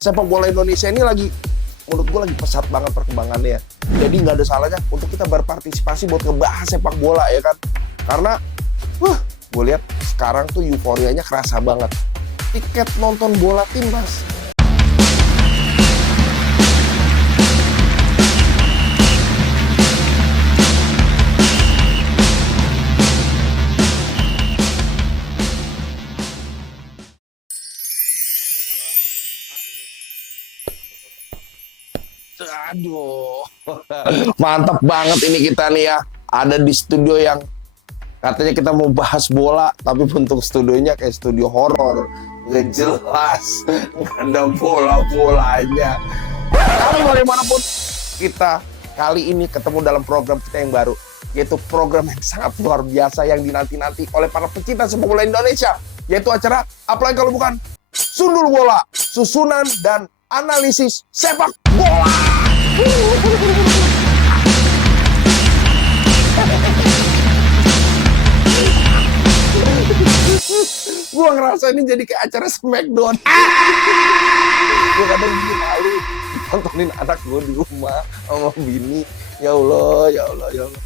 Sepak bola Indonesia ini lagi, menurut gue lagi pesat banget perkembangannya. Jadi nggak ada salahnya untuk kita berpartisipasi buat ngebahas sepak bola ya kan. Karena, gue lihat sekarang tuh euforianya kerasa banget. Tiket nonton bola timnas. Aduh, mantap banget ini kita nih ya. Ada di studio yang katanya kita mau bahas bola, tapi bentuk studionya kayak studio horor. Nggak jelas, nggak ada bola-bolanya. Tapi bagaimanapun, kita kali ini ketemu dalam program kita yang baru. Yaitu program yang sangat luar biasa yang dinanti-nanti oleh para pecinta sepak bola Indonesia. Yaitu acara, apalagi kalau bukan Sundul Bola, susunan dan analisis sepak bola. Gua ngerasa ini jadi kayak acara Smackdown. Gua kadang gini malu nontonin anak gua di rumah sama bini. Ya Allah, ya Allah, ya Allah.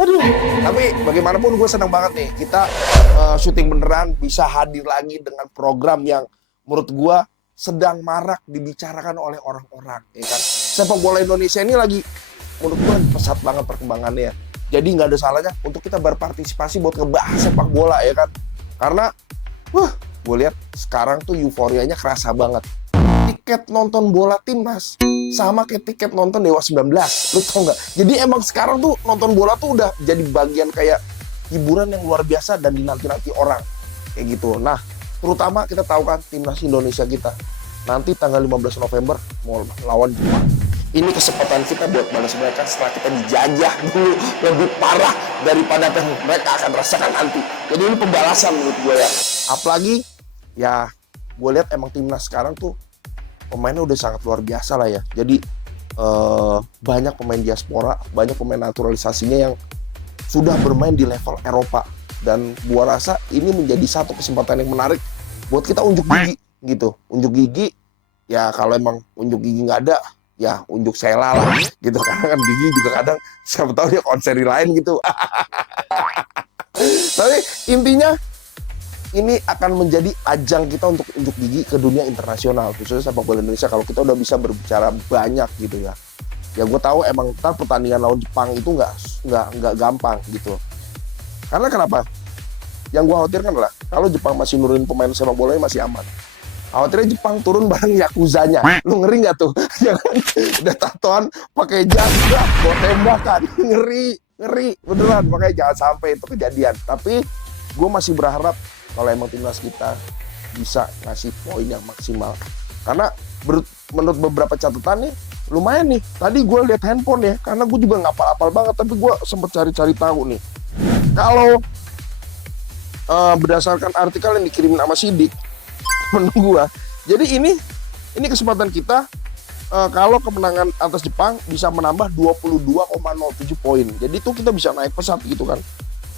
Aduh, tapi bagaimanapun gue senang banget nih kita syuting beneran bisa hadir lagi dengan program yang menurut gue sedang marak dibicarakan oleh orang-orang, ya kan? Sepak bola Indonesia ini lagi, menurut gue lagi pesat banget perkembangannya. Jadi nggak ada salahnya untuk kita berpartisipasi buat ngebahas sepak bola, ya kan? Karena, gue lihat sekarang tuh euforianya kerasa banget. Tiket nonton bola timnas sama kayak tiket nonton Dewa 19, lu tau nggak? Jadi emang sekarang tuh nonton bola tuh udah jadi bagian kayak hiburan yang luar biasa dan dinanti-nanti orang, kayak gitu. Nah, terutama kita tahu kan timnas Indonesia kita nanti tanggal 15 November mau lawan Jepang. Ini kesempatan kita buat balas mereka setelah kita dijajah dulu lebih parah daripada yang mereka akan rasakan nanti. Jadi ini pembalasan menurut gue ya. Apalagi ya gue lihat emang timnas sekarang tuh pemainnya udah sangat luar biasa lah ya. Jadi banyak pemain diaspora, banyak pemain naturalisasinya yang sudah bermain di level Eropa. Dan gua rasa ini menjadi satu kesempatan yang menarik buat kita unjuk gigi gitu. Unjuk gigi, ya kalau emang unjuk gigi nggak ada, ya unjuk sela lah gitu. Karena kan gigi juga kadang siapa tahu dia konser lain gitu. Tapi intinya ini akan menjadi ajang kita untuk unjuk gigi ke dunia internasional, khususnya sepak bola Indonesia. Kalau kita udah bisa berbicara banyak gitu ya. Ya gue tahu emang ntar pertandingan lawan Jepang itu nggak gampang gitu. Karena kenapa? Yang gue khawatirkan adalah kalau Jepang masih nurunin pemain sepak bolanya masih aman. Khawatirnya Jepang turun bareng Yakuzanya. Lu ngeri nggak tuh? Jangan udah tatoan pakai jas, bawa tembakan. Ngeri beneran. Makanya jangan sampai itu kejadian. Tapi gue masih berharap kalau emang timnas kita bisa ngasih poin yang maksimal. Karena menurut beberapa catatan nih lumayan nih. Tadi gue lihat handphone ya, karena gue juga nggak apal-apal banget, tapi gue sempet cari-cari tahu nih. Kalau berdasarkan artikel yang dikirimin sama Sidik, temen gue, jadi ini kesempatan kita kalau kemenangan atas Jepang bisa menambah 22,07 poin. Jadi itu kita bisa naik pesat gitu kan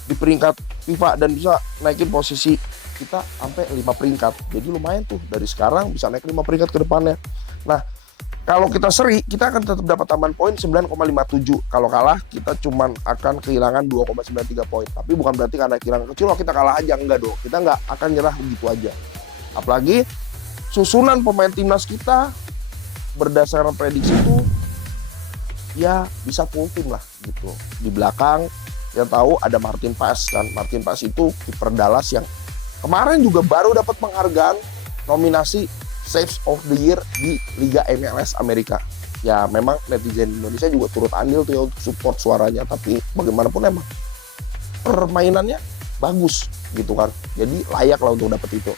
di peringkat FIFA dan bisa naikin posisi kita sampai 5 peringkat. Jadi lumayan tuh dari sekarang bisa naik 5 peringkat ke depannya. Nah, kalau kita seri, kita akan tetap dapat tambahan poin 9,57. Kalau kalah, kita cuman akan kehilangan 2,93 poin. Tapi bukan berarti karena kehilangan kecil, kita kalah aja. Enggak dong. Kita nggak akan nyerah begitu aja. Apalagi, susunan pemain timnas kita, berdasarkan prediksi itu, ya bisa full tim lah gitu. Di belakang, kita tahu ada Martin Paes kan. Martin Paes itu kiper Dallas yang kemarin juga baru dapat penghargaan nominasi Saves of the Year di Liga MLS Amerika. Ya memang netizen Indonesia juga turut andil tuh ya untuk support suaranya. Tapi bagaimanapun emang permainannya bagus gitu kan. Jadi layak lah untuk dapet itu.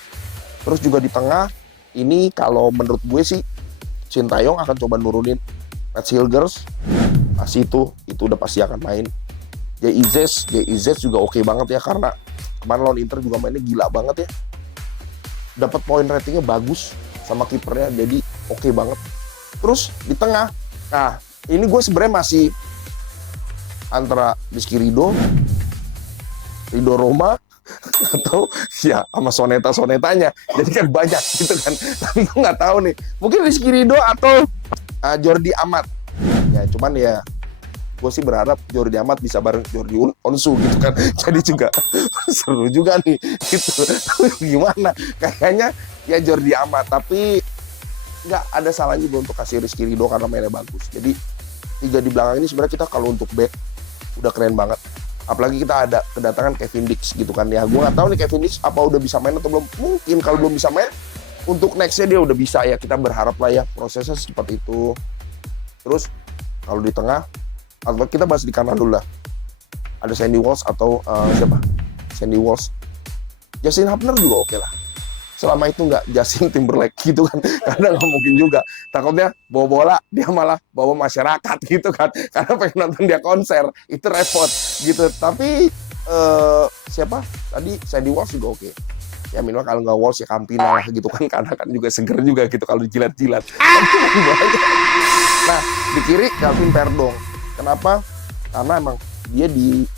Terus juga di tengah, ini kalau menurut gue sih Sintayong akan coba nurunin Mads Hilgers. Pasti itu udah pasti akan main. JIZ juga oke banget ya, karena kemarin lawan Inter juga mainnya gila banget ya. Dapat poin ratingnya bagus sama kipernya, jadi oke banget. Terus di tengah, nah ini gue sebenarnya masih antara Rizky Ridho Roma atau ya sama soneta-sonetanya. Jadi kan banyak gitu kan. Tapi gue nggak tahu nih. Mungkin Rizky Ridho atau Jordi Amat. Ya cuman ya gue sih berharap Jordi Amat bisa bareng Jordi Onsu gitu kan. Jadi juga seru juga nih gitu. Gimana? Kayaknya ya Jordi Amat, tapi nggak ada salahnya juga untuk kasih Rizky Ridho karena mainnya bagus. Jadi 3 di belakang ini sebenarnya kita kalau untuk back udah keren banget. Apalagi kita ada kedatangan Kevin Dix gitu kan ya. Gue nggak tahu nih Kevin Dix apa udah bisa main atau belum. Mungkin kalau belum bisa main, untuk nextnya dia udah bisa ya. Kita berharap lah ya prosesnya seperti itu. Terus kalau di tengah, atau kita bahas di kanan dulu lah. Ada Sandy Walsh atau siapa? Sandy Walsh. Justin Hubner juga oke lah. Selama itu nggak Justin Timberlake gitu kan. Karena nggak mungkin juga. Takutnya bawa bola, dia malah bawa masyarakat gitu kan. Karena pengen nonton dia konser. Itu repot gitu. Tapi siapa? Tadi Sandy Walsh juga oke. Ya minimal kalau nggak Walsh ya Campina lah gitu kan. Karena kan juga seger juga gitu kalau jilat-jilat. Nah, di kiri Calvin Verdong. Kenapa? Karena emang dia di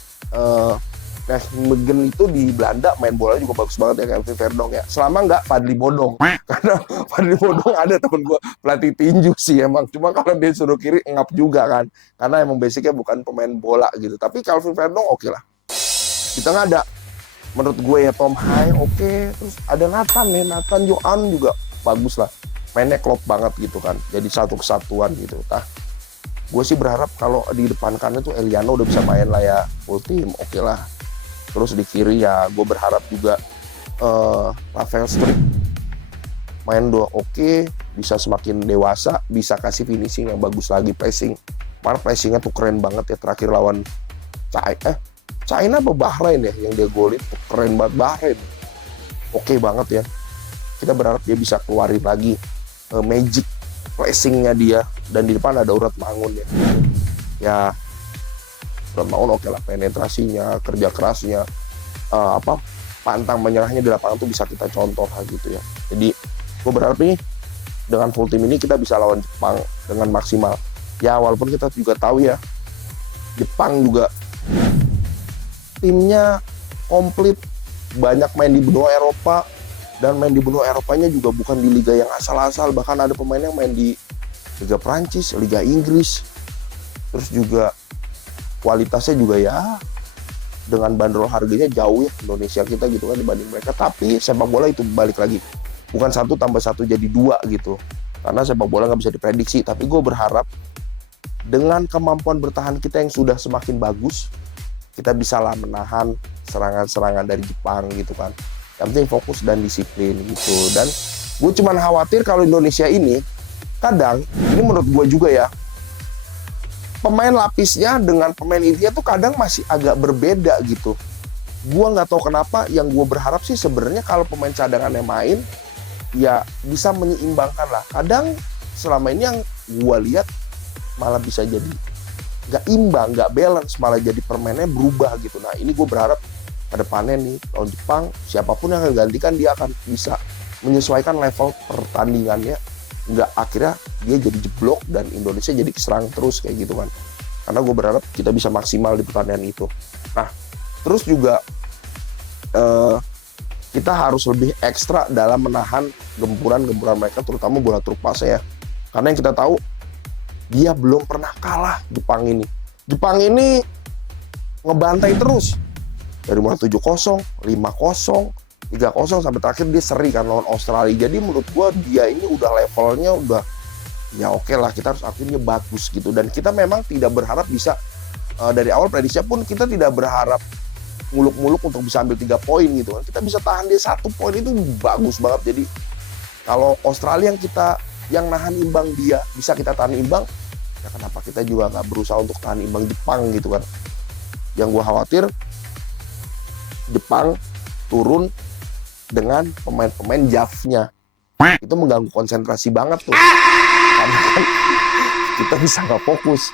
Megen itu di Belanda main bola juga bagus banget ya Calvin Verdong ya. Selama nggak Fadly Bodong. Karena Fadly Bodong ada temen gue pelatih tinju sih emang. Cuma kalau dia suruh kiri ngap juga kan. Karena emang basicnya bukan pemain bola gitu. Tapi Calvin Verdong oke lah. Di tengah ada menurut gue ya Tom Hai oke. Terus ada Nathan ya. Nathan Joan juga bagus lah. Mainnya klop banget gitu kan. Jadi satu kesatuan gitu. Nah, gue sih berharap kalau di depan kanan tuh Eliano udah bisa main lah ya. Full team oke lah. Terus di kiri ya gue berharap juga Rafael Struijk main dua oke, bisa semakin dewasa, bisa kasih finishing yang bagus lagi, pressing. Mana pressingnya tuh keren banget ya terakhir lawan China apa Bahrain ya yang dia golin tuh keren banget. Bahrain oke banget ya. Kita berharap dia bisa keluarin lagi magic pressingnya dia, dan di depan ada Urat Mangun ya Urat Mangun oke lah, penetrasinya, kerja kerasnya, pantang menyerahnya di lapangan tuh bisa kita contoh lah gitu ya. Jadi gue berharap nih dengan full tim ini kita bisa lawan Jepang dengan maksimal ya, walaupun kita juga tahu ya Jepang juga timnya komplit, banyak main di benua Eropa, dan main di benua Eropanya juga bukan di liga yang asal-asal, bahkan ada pemain yang main di Liga Prancis, Liga Inggris. Terus juga kualitasnya juga ya dengan bandrol harganya jauh ya Indonesia kita gitu kan dibanding mereka. Tapi sepak bola itu balik lagi, bukan 1 tambah 1 jadi 2 gitu, karena sepak bola nggak bisa diprediksi. Tapi gue berharap dengan kemampuan bertahan kita yang sudah semakin bagus, kita bisa lah menahan serangan-serangan dari Jepang gitu kan. Yang penting fokus dan disiplin gitu. Dan gue cuman khawatir kalau Indonesia ini kadang, ini menurut gue juga ya, pemain lapisnya dengan pemain intinya tuh kadang masih agak berbeda gitu. Gue nggak tahu kenapa. Yang gue berharap sih sebenarnya kalau pemain cadangannya main, ya bisa menyeimbangkan lah. Kadang selama ini yang gue lihat malah bisa jadi nggak imbang, nggak balance, malah jadi permainnya berubah gitu. Nah ini gue berharap ke depannya nih lawan Jepang, siapapun yang akan gantikan dia akan bisa menyesuaikan level pertandingannya, nggak akhirnya dia jadi jeblok dan Indonesia jadi serang terus kayak gitu kan. Karena gue berharap kita bisa maksimal di pertandingan itu. Nah terus juga kita harus lebih ekstra dalam menahan gempuran-gempuran mereka, terutama bola truk pasnya ya. Karena yang kita tahu dia belum pernah kalah Jepang ini. Jepang ini ngebantai terus dari mulai 7-0, 5-0, 3-0 sampai terakhir dia seri kan lawan Australia. Jadi menurut gue dia ini udah levelnya udah ya oke lah, kita harus akuin dia bagus gitu. Dan kita memang tidak berharap bisa dari awal prediksinya pun kita tidak berharap muluk-muluk untuk bisa ambil 3 poin gitu kan. Kita bisa tahan dia 1 poin itu bagus banget. Jadi kalau Australia yang nahan imbang dia bisa kita tahan imbang, ya kenapa kita juga nggak berusaha untuk tahan imbang Jepang gitu kan. Yang gue khawatir Jepang turun dengan pemain-pemain JAV-nya, itu mengganggu konsentrasi banget tuh, karena kan kita bisa nggak fokus.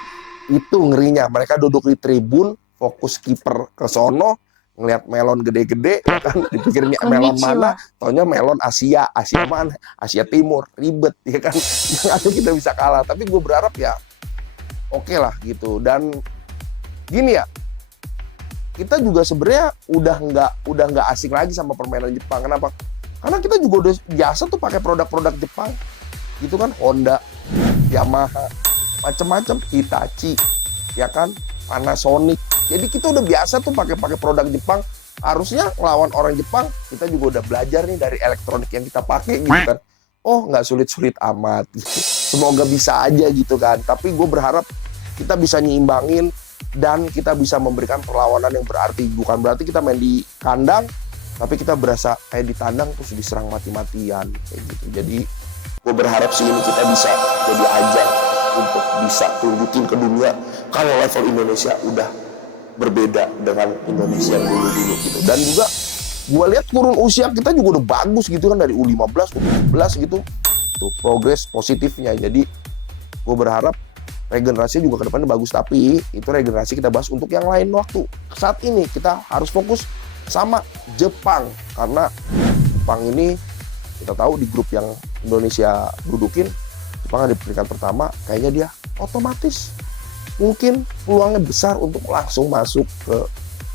Itu ngerinya, mereka duduk di tribun fokus kiper ke sono ngelihat melon gede-gede ya kan, dipikir melon mana, taunya melon Asia mana, Asia Timur, ribet ya kan. Yang ada kita bisa kalah. Tapi gue berharap ya oke lah gitu. Dan gini ya, kita juga sebenarnya udah nggak asing lagi sama permainan Jepang. Kenapa? Karena kita juga udah biasa tuh pakai produk-produk Jepang, gitu kan, Honda, Yamaha, macam-macam, Hitachi, ya kan, Panasonic. Jadi kita udah biasa tuh pakai produk Jepang. Harusnya lawan orang Jepang, kita juga udah belajar nih dari elektronik yang kita pakai, gitu kan. Oh, nggak sulit-sulit amat. Semoga bisa aja gitu kan. Tapi gue berharap kita bisa nyimbangin dan kita bisa memberikan perlawanan yang berarti. Bukan berarti kita main di kandang, tapi kita berasa kayak ditandang terus diserang mati-matian kayak gitu. Jadi gue berharap sih ini kita bisa jadi ajang untuk bisa tunjukin ke dunia kalau level Indonesia udah berbeda dengan Indonesia dulu gitu. Dan juga gue lihat kurun usia kita juga udah bagus gitu kan, dari U15, U17 gitu. Tuh progres positifnya. Jadi gue berharap regenerasi juga ke depannya bagus, tapi itu regenerasi kita bahas untuk yang lain waktu. Saat ini kita harus fokus sama Jepang, karena Jepang ini kita tahu di grup yang Indonesia dudukin, Jepang ada di peringkat pertama, kayaknya dia otomatis mungkin peluangnya besar untuk langsung masuk ke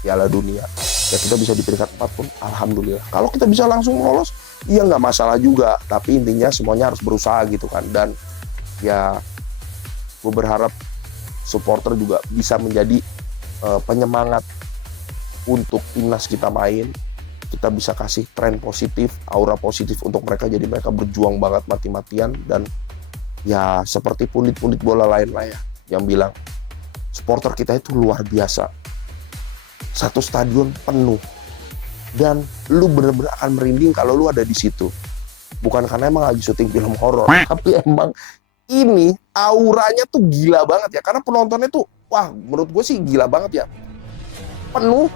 Piala Dunia. Ya kita bisa di peringkat 4 pun alhamdulillah. Kalau kita bisa langsung lolos, ya nggak masalah juga, tapi intinya semuanya harus berusaha gitu kan. Dan ya gue berharap supporter juga bisa menjadi penyemangat untuk timnas kita main. Kita bisa kasih tren positif, aura positif untuk mereka, jadi mereka berjuang banget mati-matian. Dan ya seperti pundit-pundit bola lain lah ya, yang bilang supporter kita itu luar biasa. Satu stadion penuh dan lu bener-bener akan merinding kalau lu ada di situ. Bukan karena emang lagi syuting film horor, tapi emang ini auranya tuh gila banget ya, karena penontonnya tuh wah, menurut gue sih gila banget ya. Penuh,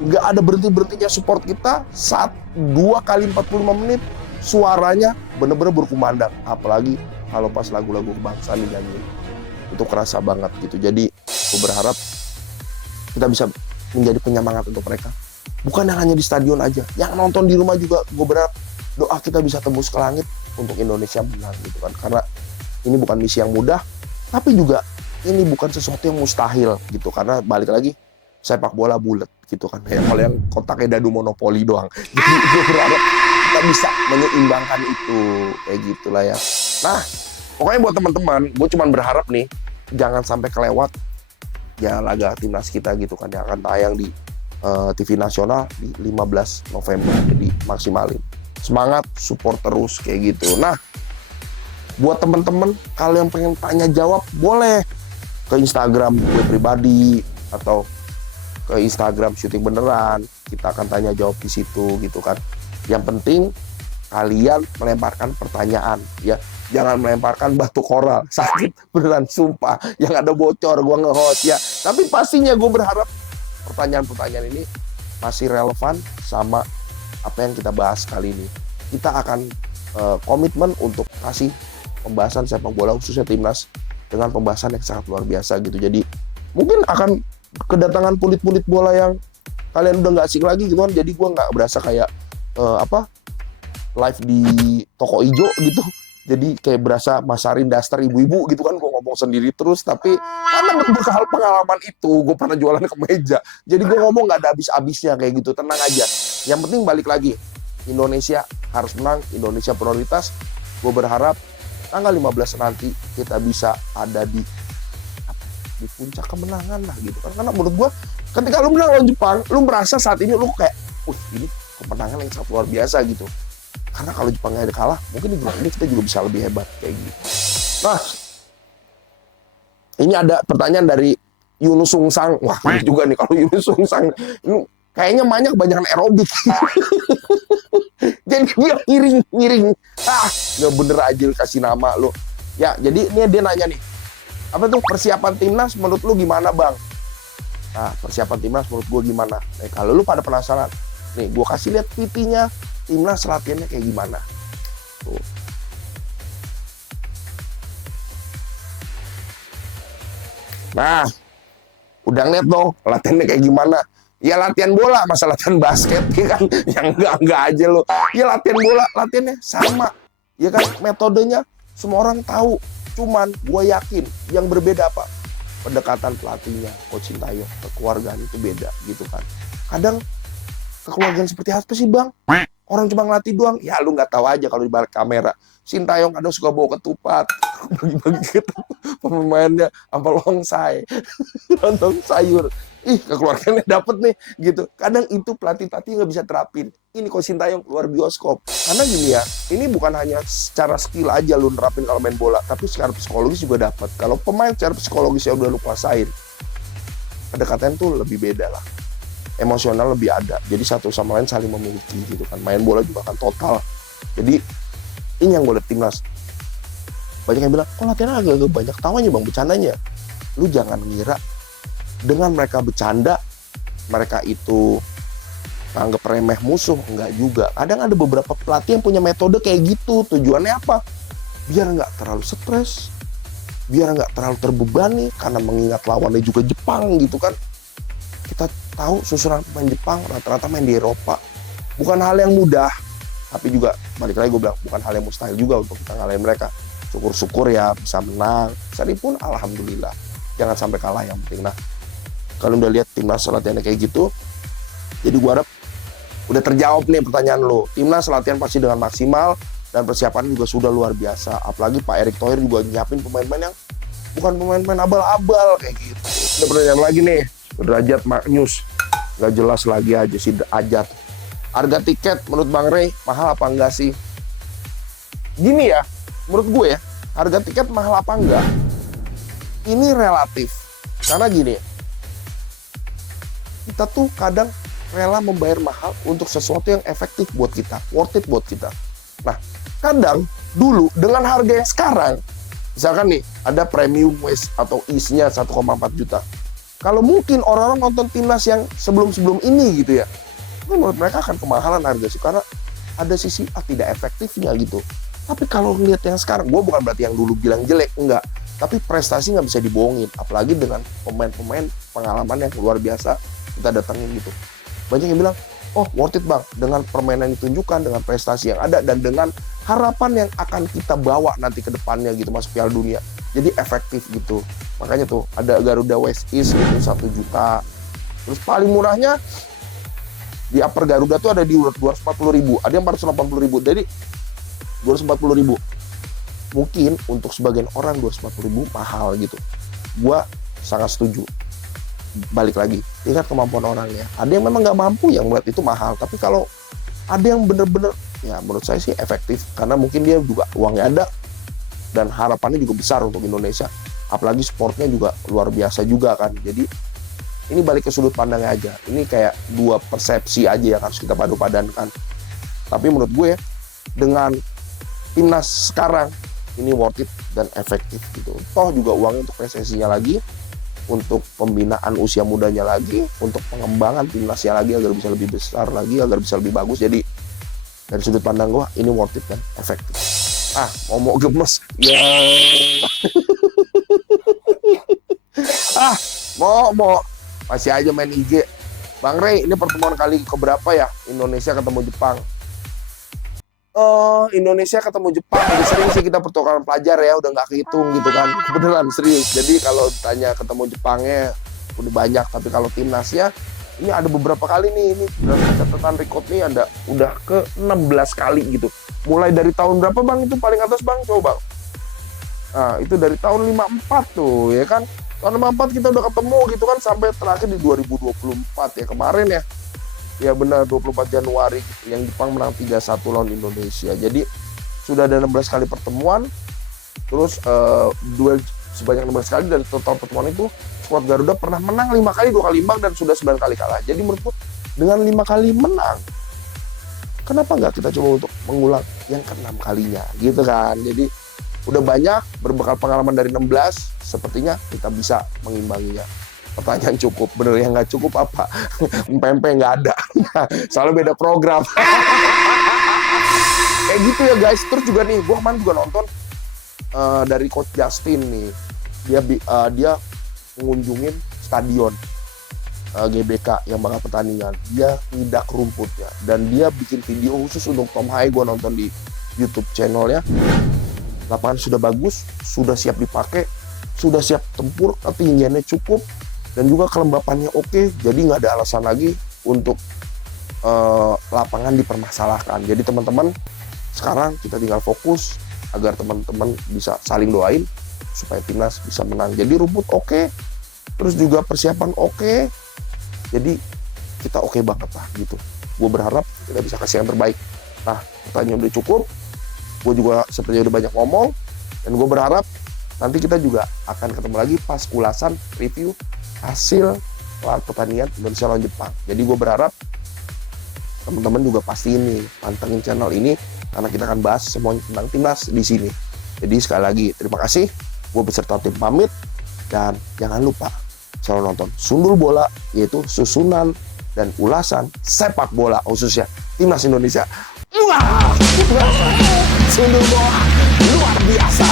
nggak ada berhenti-berhentinya support kita. Saat 2 kali 45 menit suaranya bener-bener berkumandang, apalagi kalau pas lagu-lagu kebangsaan dinyanyiin, itu kerasa banget gitu. Jadi gue berharap kita bisa menjadi penyemangat untuk mereka, bukan yang hanya di stadion aja, yang nonton di rumah juga. Gue berharap doa kita bisa tembus ke langit untuk Indonesia menang gitu kan, karena ini bukan misi yang mudah, tapi juga ini bukan sesuatu yang mustahil gitu, karena balik lagi sepak bola bulat gitu kan ya, kalau yang kotaknya dadu monopoli doang. Jadi gue berharap kita bisa menyeimbangkan itu kayak gitulah ya. Nah pokoknya buat teman-teman, gue cuman berharap nih jangan sampai kelewat ya laga timnas kita gitu kan, yang akan tayang di TV nasional di 15 November. Jadi maksimalin, semangat, support terus kayak gitu. Nah buat teman-teman, kalau yang pengen tanya jawab boleh ke Instagram gue pribadi atau ke Instagram Syuting Beneran, kita akan tanya jawab di situ gitu kan. Yang penting kalian melemparkan pertanyaan ya, jangan melemparkan batu koral, sakit beneran sumpah, yang ada bocor gue nge-host ya. Tapi pastinya gue berharap pertanyaan-pertanyaan ini masih relevan sama apa yang kita bahas kali ini. Kita akan komitmen untuk kasih pembahasan sepak bola khususnya timnas dengan pembahasan yang sangat luar biasa gitu. Jadi mungkin akan kedatangan pulit-pulit bola yang kalian udah nggak asing lagi gitu kan. Jadi gue nggak berasa kayak live di toko ijo gitu. Jadi kayak berasa masarin daster ibu-ibu gitu kan, gue ngomong sendiri terus. Tapi karena berbekal pengalaman itu, gue pernah jualan ke meja, jadi gue ngomong nggak ada habis-habisnya kayak gitu. Tenang aja, yang penting balik lagi, Indonesia harus menang, Indonesia prioritas. Gue berharap tanggal 15 nanti kita bisa ada di puncak kemenangan lah gitu kan. Karena menurut gue ketika lu menang lawan Jepang, lu merasa saat ini lu kayak, ini kemenangan yang sangat luar biasa gitu. Karena kalau Jepangnya ada kalah, mungkin di grup ini kita juga bisa lebih hebat kayak gitu. Nah, ini ada pertanyaan dari Yunus Sungsang. Wah, ini juga nih kalau Yunus Sungsang, ini kayaknya banyak kebanyakan aerobik. Jadi dia ngiring. Nggak bener aja kasih nama lo. Ya, jadi ini dia nanya nih, apa tuh persiapan timnas menurut lu gimana bang? Nah, persiapan timnas menurut gue gimana? Kalau lu pada penasaran, nih gue kasih lihat PT-nya timnas latihannya kayak gimana. Tuh. Nah, udah ngeliat dong latihannya kayak gimana. Ya latihan bola, masa latihan basket ya kan? Yang enggak aja lo. Ya latihan bola, latihannya sama. Ya kan, metodenya semua orang tahu. Cuman gue yakin yang berbeda apa? pendekatan pelatihnya, Coach Sintayong, kekeluargaan itu beda gitu kan. Kadang kekeluargaan seperti apa sih Bang? Orang cuma ngelatih doang, ya lu nggak tahu aja kalau di balik kamera. Sintayong kadang suka bawa ketupat, bagi-bagi pemainnya apa longsai, lontong sayur. Ih, kekeluargaannya dapet nih, gitu. Kadang itu pelatih-pelatih nggak bisa terapin. Ini Coach Sintayong keluar bioskop. Karena gini ya, ini bukan hanya secara skill aja lu nerapin kalau main bola, tapi secara psikologis juga dapat. Kalau pemain secara psikologis yang udah lu kuasain, pendekatan tuh lebih beda lah. Emosional lebih ada. Jadi satu sama lain saling memiliki gitu kan. Main bola juga kan total. Jadi ini yang gue liat timnas. Banyak yang bilang, kok latihan agak banyak tawanya Bang, bercandanya. Lu jangan ngira dengan mereka bercanda, mereka itu anggap remeh musuh. Enggak juga. Kadang ada beberapa pelatih yang punya metode kayak gitu. Tujuannya apa? Biar nggak terlalu stres, biar nggak terlalu terbebani, karena mengingat lawannya juga Jepang gitu kan. Kita tahu susunan pemain Jepang rata-rata main di Eropa. Bukan hal yang mudah, tapi juga balik lagi gue bilang bukan hal yang mustahil juga untuk kita ngalahin mereka. Syukur-syukur ya bisa menang. Seri pun alhamdulillah. Jangan sampai kalah yang penting. Nah, kalau udah lihat timnas latihannya kayak gitu, jadi gue harap udah terjawab nih pertanyaan lo. Timnas latihan pasti dengan maksimal dan persiapannya juga sudah luar biasa. Apalagi Pak Erick Thohir juga nyiapin pemain-pemain yang bukan pemain-pemain abal-abal kayak gitu. Ada pertanyaan lagi nih, Derajat Magnus. Gak jelas lagi aja si Ajat. Harga tiket menurut Bang Rey mahal apa enggak sih? Gini ya, menurut gue ya, harga tiket mahal apa enggak? Ini relatif. Karena gini, kita tuh kadang rela membayar mahal untuk sesuatu yang efektif buat kita, worth it buat kita. Nah, kadang dulu dengan harga yang sekarang, misalkan nih, ada premium waist atau isnya 1,4 juta. Kalau mungkin orang-orang nonton timnas yang sebelum-sebelum ini gitu ya, menurut mereka akan kemahalan harga sih, karena ada sisi tidak efektifnya gitu. Tapi kalau ngeliat yang sekarang, gue bukan berarti yang dulu bilang jelek, enggak. Tapi prestasi nggak bisa dibohongin, apalagi dengan pemain-pemain pengalaman yang luar biasa kita datangin gitu. Banyak yang bilang, oh worth it Bang, dengan permainan yang ditunjukkan, dengan prestasi yang ada, dan dengan harapan yang akan kita bawa nanti ke depannya gitu, masuk Piala Dunia. Jadi efektif gitu. Makanya tuh, ada Garuda West East gitu, 1 juta. Terus paling murahnya, di upper Garuda tuh ada di 240.000, ada yang 480.000, jadi 240.000. Mungkin untuk sebagian orang 240.000 mahal gitu. Gua sangat setuju. Balik lagi, lihat kemampuan orangnya. Ada yang memang nggak mampu yang buat itu mahal, tapi kalau ada yang bener-bener, ya menurut saya sih efektif, karena mungkin dia juga uangnya ada dan harapannya juga besar untuk Indonesia. Apalagi sportnya juga luar biasa juga kan. Jadi ini balik ke sudut pandangnya aja. Ini kayak dua persepsi aja yang harus kita padu-padankan. Tapi menurut gue dengan timnas sekarang ini worth it dan efektif gitu. Toh juga uangnya untuk PSSI-nya lagi, untuk pembinaan usia mudanya lagi, untuk pengembangan timnasnya lagi agar bisa lebih besar lagi, agar bisa lebih bagus. Jadi dari sudut pandang gue ini worth it dan efektif. Mau gemes ya. Mau masih aja main IG. Bang Rey, ini pertemuan kali keberapa ya Indonesia ketemu Jepang? Indonesia ketemu Jepang, udah sering sih kita pertukaran pelajar ya, udah nggak kehitung gitu kan. Beneran serius. Jadi kalau tanya ketemu Jepangnya udah banyak, tapi kalau timnasnya ini ada beberapa kali nih. Ini berdasarkan catatan record nih ada udah ke 16 kali gitu. Mulai dari tahun berapa Bang itu paling atas Bang? Coba Bang. Nah, itu dari tahun 54 tuh ya kan. Tahun 54 kita udah ketemu gitu kan, sampai terakhir di 2024 ya kemarin ya. Ya benar, 24 Januari gitu, yang Jepang menang 3-1 lawan Indonesia. Jadi sudah ada 16 kali pertemuan. Terus duel sebanyak 16 kali, dan total pertemuan itu skuad Garuda pernah menang 5 kali, 2 kali imbang, dan sudah 9 kali kalah. Jadi menurutku dengan 5 kali menang, kenapa nggak kita coba untuk mengulang yang ke-6 kalinya gitu kan. Jadi udah banyak, berbekal pengalaman dari 16, sepertinya kita bisa mengimbanginya. Pertanyaan cukup, bener yang nggak cukup apa? Pempek nggak ada, soalnya beda program. Kayak gitu ya guys. Terus juga nih, gue kemarin juga nonton dari Coach Justin nih, dia mengunjungin stadion GBK yang bakal pertandingan. Dia ngidak rumputnya, dan dia bikin video khusus untuk Tom Hai. Gue nonton di YouTube channelnya. Lapangan sudah bagus, sudah siap dipakai, sudah siap tempur, ketinggiannya cukup, dan juga kelembapannya oke. Jadi nggak ada alasan lagi untuk lapangan dipermasalahkan. Jadi teman-teman, sekarang kita tinggal fokus agar teman-teman bisa saling doain supaya timnas bisa menang. Jadi rumput oke, terus juga persiapan oke, jadi kita oke banget lah gitu. Gue berharap kita bisa kasih yang terbaik. Nah, pertanyaan udah cukup, gue juga sepertinya udah banyak ngomong, dan gue berharap nanti kita juga akan ketemu lagi pas ulasan review hasil pertandingan Indonesia lawan Jepang. Jadi gue berharap teman-teman juga pasti ini pantengin channel ini, karena kita akan bahas semuanya tentang timnas di sini. Jadi sekali lagi terima kasih, gue beserta tim pamit, dan jangan lupa selalu nonton Sundul Bola, yaitu susunan dan ulasan sepak bola khususnya timnas Indonesia. Wah, Sundul Bola luar biasa.